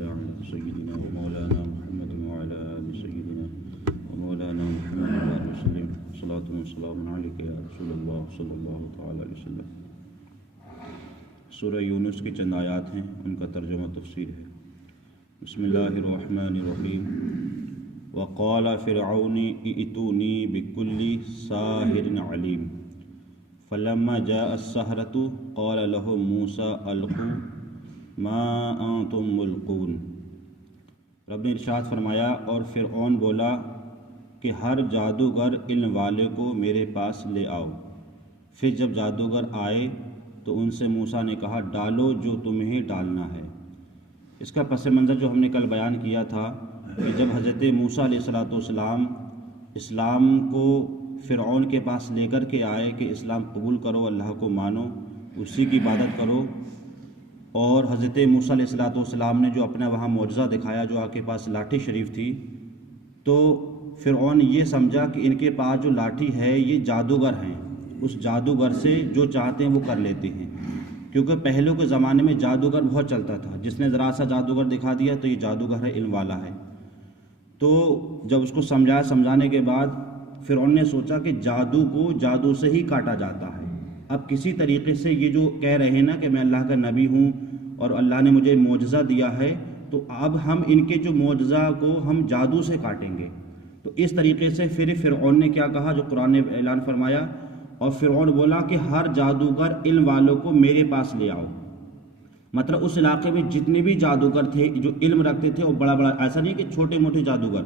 تعالى على سيدنا ومولانا محمد وعلى آل سيدنا ومولانا محمد وعلى وسلم صلاة وسلام عليك يا رسول الله صلی اللہ تعالی علیہ وسلم۔ سورہ یونس کی چند آیات ہیں، ان کا ترجمہ تفسیر ہے۔ بسم اللہ الرحمن الرحیم۔ وقال فرعون ائتونی بکل ساحر علیم فلما جاء السحرة قال لهم موسى القوا ما انتم ملقون۔ رب نے ارشاد فرمایا، اور فرعون بولا کہ ہر جادوگر علم والے کو میرے پاس لے آؤ۔ پھر جب جادوگر آئے تو ان سے موسیٰ نے کہا، ڈالو جو تمہیں ڈالنا ہے۔ اس کا پس منظر جو ہم نے کل بیان کیا تھا کہ جب حضرت موسیٰ علیہ السلام اسلام کو فرعون کے پاس لے کر کے آئے کہ اسلام قبول کرو، اللہ کو مانو، اسی کی عبادت کرو، اور حضرت موسیٰ علیہ السلام نے جو اپنا وہاں معجزہ دکھایا، جو آپ کے پاس لاٹھی شریف تھی، تو فرعون یہ سمجھا کہ ان کے پاس جو لاٹھی ہے یہ جادوگر ہیں، اس جادوگر سے جو چاہتے ہیں وہ کر لیتے ہیں، کیونکہ پہلوں کے زمانے میں جادوگر بہت چلتا تھا، جس نے ذرا سا جادوگر دکھا دیا تو یہ جادوگر ہے، علم والا ہے۔ تو جب اس کو سمجھانے کے بعد فرعون نے سوچا کہ جادو کو جادو سے ہی کاٹا جاتا ہے، اب کسی طریقے سے یہ جو کہہ رہے ہیں نا کہ میں اللہ کا نبی ہوں اور اللہ نے مجھے معجزہ دیا ہے، تو اب ہم ان کے جو معجزہ کو ہم جادو سے کاٹیں گے۔ تو اس طریقے سے پھر فرعون نے کیا کہا، جو قرآن نے اعلان فرمایا، اور فرعون بولا کہ ہر جادوگر علم والوں کو میرے پاس لے آؤ۔ مطلب اس علاقے میں جتنے بھی جادوگر تھے جو علم رکھتے تھے، وہ بڑا ایسا نہیں کہ چھوٹے موٹے جادوگر،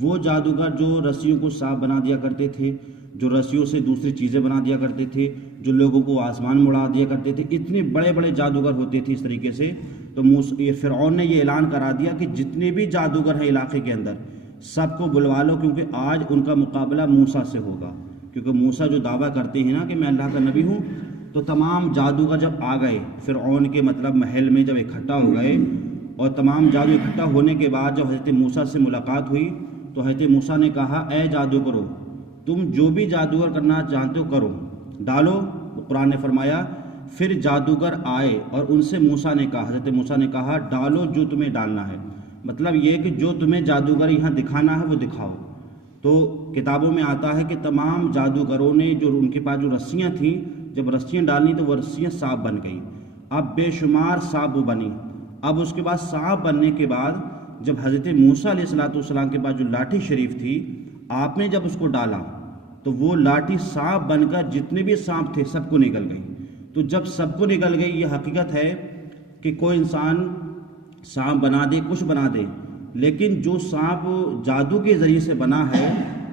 وہ جادوگر جو رسیوں کو سانپ بنا دیا کرتے تھے، جو رسیوں سے دوسری چیزیں بنا دیا کرتے تھے، جو لوگوں کو آسمان میں اڑا دیا کرتے تھے، اتنے بڑے بڑے جادوگر ہوتے تھے اس طریقے سے۔ تو فرعون نے یہ اعلان کرا دیا کہ جتنے بھی جادوگر ہیں علاقے کے اندر سب کو بلوا لو، کیونکہ آج ان کا مقابلہ موسیٰ سے ہوگا، کیونکہ موسیٰ جو دعویٰ کرتے ہیں نا کہ میں اللہ کا نبی ہوں۔ تو تمام جادوگر جب آ گئے فرعون کے محل میں، جب اکٹھا ہو گئے، اور تمام جادو اکٹھا ہونے کے بعد جب حضرت موسیٰ سے ملاقات ہوئی تو حضرت موسیٰ نے کہا، اے جادوگرو، تم جو بھی جادوگر کرنا چاہتے ہو کرو، ڈالو۔ قرآن نے فرمایا پھر جادوگر آئے اور ان سے موسیٰ نے کہا، حضرت موسیٰ نے کہا، ڈالو جو تمہیں ڈالنا ہے۔ مطلب یہ کہ جو تمہیں جادوگر یہاں دکھانا ہے وہ دکھاؤ۔ تو کتابوں میں آتا ہے کہ تمام جادوگروں نے جو ان کے پاس جو رسیاں تھیں، جب رسیاں ڈالنی تو وہ رسیاں سانپ بن گئیں، اب بے شمار سانپ بنی۔ اب اس کے بعد سانپ بننے کے بعد جب حضرت موسیٰ علیہ السلام کے پاس جو لاٹھی شریف تھی، آپ نے جب اس کو ڈالا تو وہ لاٹھی سانپ بن کر جتنے بھی سانپ تھے سب کو نگل گئی۔ تو جب سب کو نگل گئی، یہ حقیقت ہے کہ کوئی انسان سانپ بنا دے، کچھ بنا دے، لیکن جو سانپ جادو کے ذریعے سے بنا ہے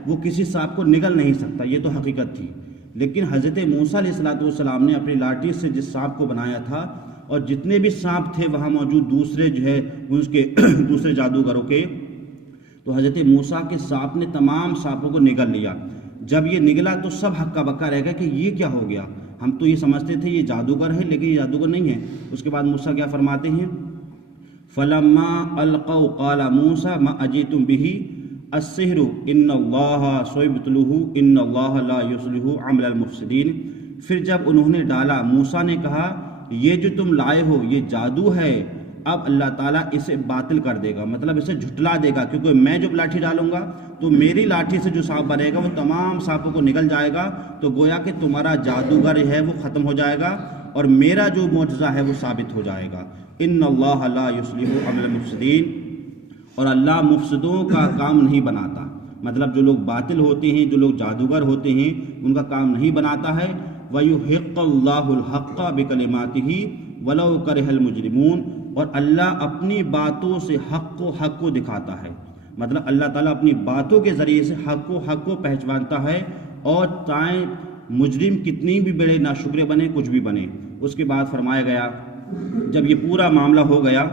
وہ کسی سانپ کو نگل نہیں سکتا، یہ تو حقیقت تھی۔ لیکن حضرت موسیٰ علیہ السلام نے اپنی لاٹھی سے جس سانپ کو بنایا تھا، اور جتنے بھی سانپ تھے وہاں موجود دوسرے جو ہے اس کے دوسرے جادوگروں کے، تو حضرت موسیٰ کے سانپ نے تمام سانپوں کو نگل لیا۔ جب یہ نگلا تو سب ہکا بکا رہ گیا کہ یہ کیا ہو گیا، ہم تو یہ سمجھتے تھے یہ جادوگر ہے، لیکن یہ جادوگر نہیں ہے۔ اس کے بعد موسیٰ کیا فرماتے ہیں، فَلَمَّا أَلْقَوْا قَالَ مُوسَىٰ مَا أَجِئْتُم بِهِ السِّحْرُ إِنَّ اللَّهَ سَيُبْطِلُهُ إِنَّ اللَّهَ لَا يُصْلِحُ عَمَلَ الْمُفْسِدِينَ۔ پھر جب انہوں نے ڈالا، موسیٰ نے کہا، یہ جو تم لائے ہو یہ جادو ہے، اب اللہ تعالیٰ اسے باطل کر دے گا، مطلب اسے جھٹلا دے گا، کیونکہ میں جب لاٹھی ڈالوں گا تو میری لاٹھی سے جو سانپ بنے گا وہ تمام سانپوں کو نگل جائے گا، تو گویا کہ تمہارا جادوگر ہے وہ ختم ہو جائے گا اور میرا جو معجزہ ہے وہ ثابت ہو جائے گا۔ ان اللہ لا یصلح عمل المفسدین، اور اللہ مفسدوں کا کام نہیں بناتا، مطلب جو لوگ باطل ہوتے ہیں، جو لوگ جادوگر ہوتے ہیں، ان کا کام نہیں بناتا ہے۔ وَيُحِقُّ اللَّهُ الْحَقَّ بِكَلِمَاتِهِ وَلَوْ كَرِهَ الْمُجْرِمُونَ، اور اللہ اپنی باتوں سے حق کو دکھاتا ہے، مطلب اللہ تعالیٰ اپنی باتوں کے ذریعے سے حق کو پہچانتا ہے، اور چاہے مجرم کتنی بھی بڑے ناشکرے بنے، کچھ بھی بنے۔ اس کے بعد فرمایا گیا جب یہ پورا معاملہ ہو گیا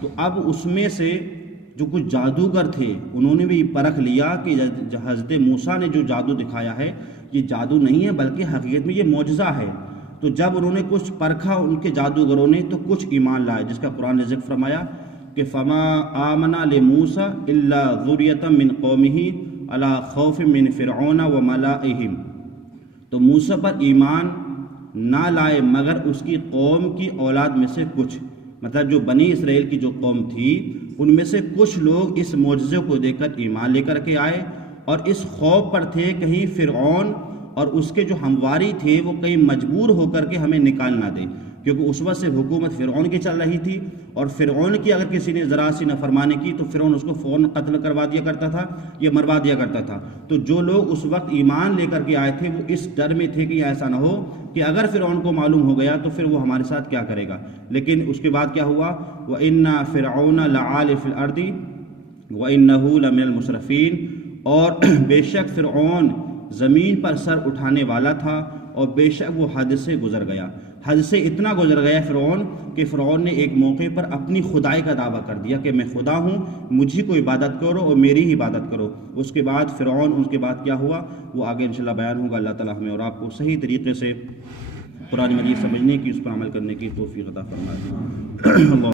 تو اب اس میں سے جو کچھ جادوگر تھے انہوں نے بھی پرکھ لیا کہ حضرت موسیٰ نے جو جادو دکھایا ہے یہ جادو نہیں ہے بلکہ حقیقت میں یہ معجزہ ہے۔ تو جب انہوں نے کچھ پرکھا ان کے جادوگروں نے تو کچھ ایمان لائے، جس کا قرآن نے ذکر فرمایا کہ فما آمن لموسیٰ الا ذریۃ من قومہ علی خوف من فرعون وملئہم، تو موسیٰ پر ایمان نہ لائے مگر اس کی قوم کی اولاد میں سے کچھ، مطلب جو بنی اسرائیل کی جو قوم تھی ان میں سے کچھ لوگ اس معجزے کو دیکھ کر ایمان لے کر کے آئے، اور اس خوف پر تھے کہیں فرعون اور اس کے جو ہمواری تھے وہ کہیں مجبور ہو کر کے ہمیں نکال نہ دے، کیونکہ اس وقت سے حکومت فرعون کی چل رہی تھی، اور فرعون کی اگر کسی نے ذرا سی نافرمانی کی تو فرعون اس کو فوراً قتل کروا دیا کرتا تھا یا مروا دیا کرتا تھا۔ تو جو لوگ اس وقت ایمان لے کر کے آئے تھے وہ اس ڈر میں تھے کہ ایسا نہ ہو کہ اگر فرعون کو معلوم ہو گیا تو پھر وہ ہمارے ساتھ کیا کرے گا۔ لیکن اس کے بعد کیا ہوا؟ وَإِنَّ فِرْعَوْنَ لَعَالٍ فِي الْأَرْضِ وَإِنَّهُ لَمِنَ الْمُسْرِفِينَ، اور بے شک فرعون زمین پر سر اٹھانے والا تھا، اور بے شک وہ حد سے گزر گیا۔ حد سے اتنا گزر گیا فرعون کہ فرعون نے ایک موقع پر اپنی خدائی کا دعویٰ کر دیا کہ میں خدا ہوں، مجھے کو عبادت کرو اور میری ہی عبادت کرو۔ اس کے بعد فرعون، اس کے بعد کیا ہوا وہ آگے انشاءاللہ بیان ہوگا۔ اللہ تعالیٰ ہمیں اور آپ کو صحیح طریقے سے قرآن مجید سمجھنے کی، اس پر عمل کرنے کی توفیق عطا فرمائے۔